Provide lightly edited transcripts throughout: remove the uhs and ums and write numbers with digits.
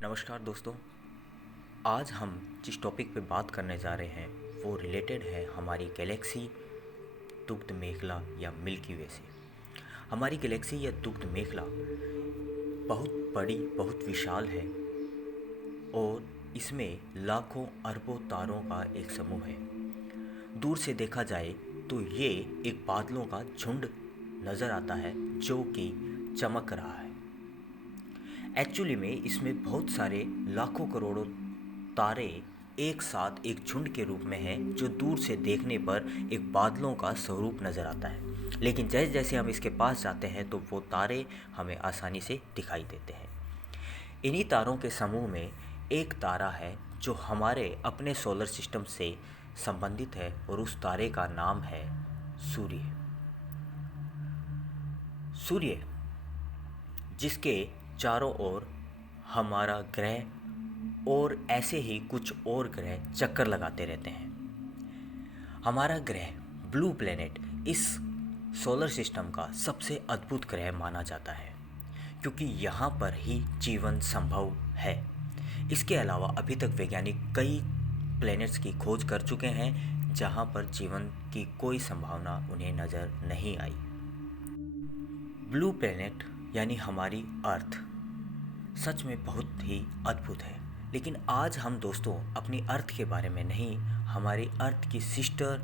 नमस्कार दोस्तों। आज हम जिस टॉपिक पे बात करने जा रहे हैं वो रिलेटेड है हमारी गैलेक्सी दुग्ध मेखला या मिल्की वे से। हमारी गैलेक्सी या दुग्ध मेखला बहुत बड़ी, बहुत विशाल है और इसमें लाखों अरबों तारों का एक समूह है। दूर से देखा जाए तो ये एक बादलों का झुंड नज़र आता है जो कि चमक रहा है। एक्चुअली में इसमें बहुत सारे लाखों करोड़ों तारे एक साथ एक झुंड के रूप में हैं जो दूर से देखने पर एक बादलों का स्वरूप नज़र आता है, लेकिन जैसे जैसे हम इसके पास जाते हैं तो वो तारे हमें आसानी से दिखाई देते हैं। इन्हीं तारों के समूह में एक तारा है जो हमारे अपने सोलर सिस्टम से संबंधित है और उस तारे का नाम है सूर्य। सूर्य जिसके चारों ओर हमारा ग्रह और ऐसे ही कुछ और ग्रह चक्कर लगाते रहते हैं। हमारा ग्रह ब्लू प्लेनेट इस सोलर सिस्टम का सबसे अद्भुत ग्रह माना जाता है क्योंकि यहाँ पर ही जीवन संभव है। इसके अलावा अभी तक वैज्ञानिक कई प्लैनेट्स की खोज कर चुके हैं जहाँ पर जीवन की कोई संभावना उन्हें नज़र नहीं आई। ब्लू प्लेनेट यानी हमारी अर्थ सच में बहुत ही अद्भुत है, लेकिन आज हम दोस्तों अपनी अर्थ के बारे में नहीं, हमारी अर्थ की सिस्टर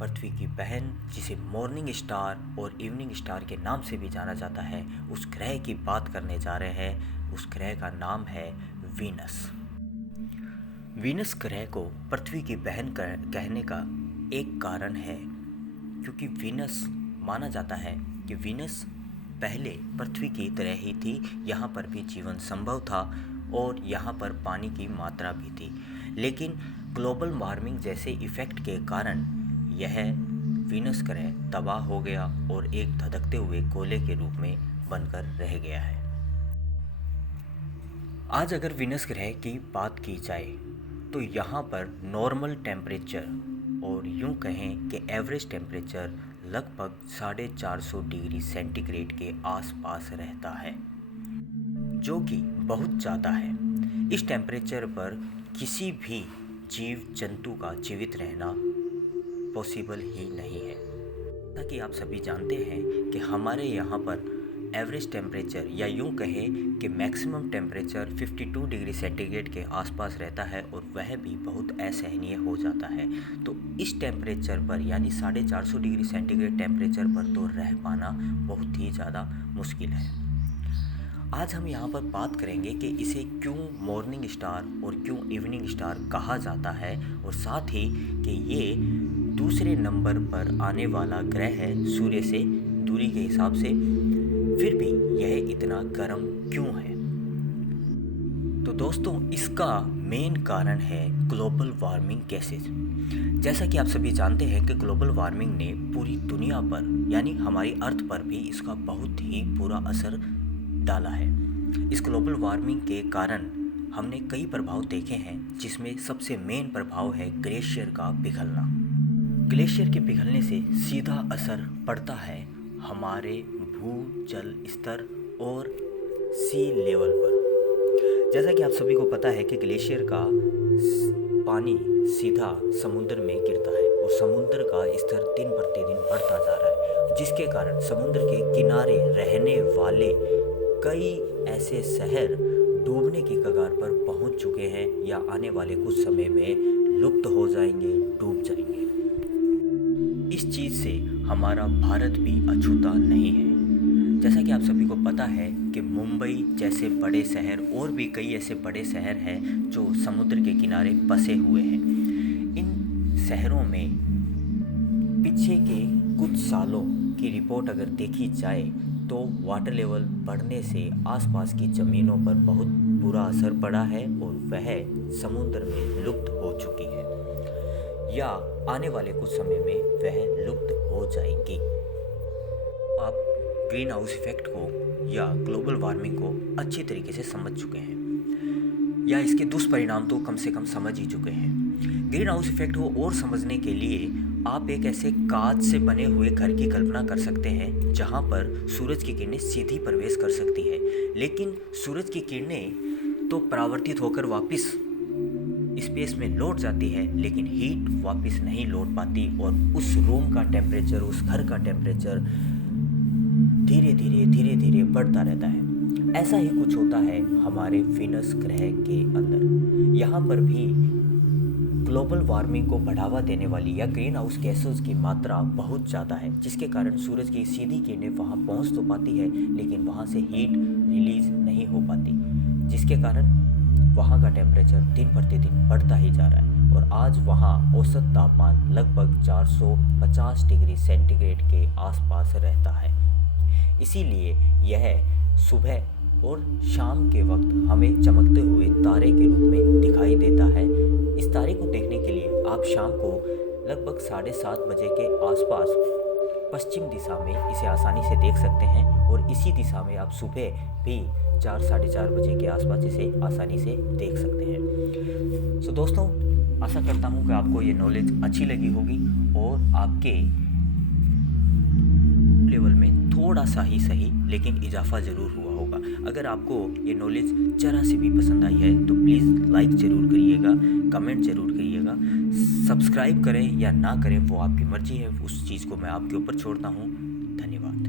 पृथ्वी की बहन जिसे मॉर्निंग स्टार और इवनिंग स्टार के नाम से भी जाना जाता है, उस ग्रह की बात करने जा रहे हैं। उस ग्रह का नाम है वीनस। वीनस ग्रह को पृथ्वी की बहन कहने का एक कारण है क्योंकि वीनस माना जाता है कि वीनस पहले पृथ्वी की तरह ही थी। यहाँ पर भी जीवन संभव था और यहाँ पर पानी की मात्रा भी थी, लेकिन ग्लोबल वार्मिंग जैसे इफ़ेक्ट के कारण यह वीनस ग्रह तबाह हो गया और एक धधकते हुए गोले के रूप में बनकर रह गया है। आज अगर वीनस ग्रह की बात की जाए तो यहाँ पर नॉर्मल टेम्परेचर और यूँ कहें कि एवरेज टेम्परेचर लगभग 450 डिग्री सेंटीग्रेड के आसपास रहता है, जो कि बहुत ज़्यादा है। इस टेम्परेचर पर किसी भी जीव जंतु का जीवित रहना पॉसिबल ही नहीं है। जैसा कि आप सभी जानते हैं कि हमारे यहाँ पर एवरेज टेम्परेचर या यूँ कहें कि मैक्सिमम टेम्परेचर 52 डिग्री सेंटीग्रेड के आसपास रहता है और वह भी बहुत असहनीय हो जाता है। तो इस टेम्परेचर पर यानी 450 डिग्री सेंटीग्रेड टेम्परेचर पर तो रह पाना बहुत ही ज़्यादा मुश्किल है। आज हम यहाँ पर बात करेंगे कि इसे क्यों मॉर्निंग स्टार और क्यों इवनिंग स्टार कहा जाता है और साथ ही कि ये दूसरे नंबर पर आने वाला ग्रह है सूर्य से दूरी के हिसाब से, फिर भी यह इतना गर्म क्यों है। तो दोस्तों इसका मेन कारण है ग्लोबल वार्मिंग गैसेज। जैसा कि आप सभी जानते हैं कि ग्लोबल वार्मिंग ने पूरी दुनिया पर यानी हमारी अर्थ पर भी इसका बहुत ही बुरा असर डाला है। इस ग्लोबल वार्मिंग के कारण हमने कई प्रभाव देखे हैं, जिसमें सबसे मेन प्रभाव है ग्लेशियर का पिघलना। ग्लेशियर के पिघलने से सीधा असर पड़ता है हमारे भूजल स्तर और सी लेवल पर। जैसा कि आप सभी को पता है कि ग्लेशियर का पानी सीधा समुद्र में गिरता है और समुद्र का स्तर दिन प्रतिदिन बढ़ता जा रहा है, जिसके कारण समुद्र के किनारे रहने वाले कई ऐसे शहर डूबने की कगार पर पहुंच चुके हैं या आने वाले कुछ समय में लुप्त हो जाएंगे, डूब जाएंगे। इस चीज़ से हमारा भारत भी अछूता नहीं है। जैसा कि आप सभी को पता है कि मुंबई जैसे बड़े शहर और भी कई ऐसे बड़े शहर हैं जो समुद्र के किनारे बसे हुए हैं। इन शहरों में पीछे के कुछ सालों की रिपोर्ट अगर देखी जाए तो वाटर लेवल बढ़ने से आसपास की ज़मीनों पर बहुत बुरा असर पड़ा है और वह समुद्र में लुप्त हो चुकी है या आने वाले कुछ समय में वह लुप्त हो जाएगी। आप ग्रीन हाउस इफेक्ट को या ग्लोबल वार्मिंग को अच्छी तरीके से समझ चुके हैं या इसके दुष्परिणाम तो कम से कम समझ ही चुके हैं। ग्रीन हाउस इफेक्ट को और समझने के लिए आप एक ऐसे कांच से बने हुए घर की कल्पना कर सकते हैं जहां पर सूरज की किरणें सीधी प्रवेश कर सकती है, लेकिन सूरज की किरणें तो परावर्तित होकर वापस स्पेस में लौट जाती है, लेकिन हीट वापस नहीं लौट पाती और उस रूम का टेम्परेचर, उस घर का टेम्परेचर धीरे धीरे बढ़ता रहता है। ऐसा ही कुछ होता है हमारे वीनस ग्रह के अंदर। यहाँ पर भी ग्लोबल वार्मिंग को बढ़ावा देने वाली या ग्रीन हाउस गैसेस की मात्रा बहुत ज़्यादा है, जिसके कारण सूरज की सीधी किरणें वहाँ पहुँच तो पाती है, लेकिन वहाँ से हीट रिलीज नहीं हो पाती, जिसके कारण वहाँ का टेम्परेचर दिन प्रतिदिन बढ़ता ही जा रहा है। और आज वहाँ औसत तापमान लगभग 450 डिग्री सेंटीग्रेड के आसपास रहता है। इसीलिए यह सुबह और शाम के वक्त हमें चमकते हुए तारे के रूप में दिखाई देता है। इस तारे को देखने के लिए आप शाम को लगभग 7:30 बजे के आसपास पश्चिम दिशा में इसे आसानी से देख सकते हैं, और इसी दिशा में आप सुबह भी 4 साढ़े 4 बजे के आसपास इसे आसानी से देख सकते हैं। सो दोस्तों, आशा करता हूँ कि आपको ये नॉलेज अच्छी लगी होगी और आपके लेवल में थोड़ा सा ही सही लेकिन इजाफा ज़रूर हुआ होगा। अगर आपको ये नॉलेज ज़रा सी भी पसंद आई है तो प्लीज़ लाइक ज़रूर करिएगा, कमेंट ज़रूर करिएगा, सब्सक्राइब करें या ना करें वो आपकी मर्ज़ी है, उस चीज़ को मैं आपके ऊपर छोड़ता हूँ। धन्यवाद।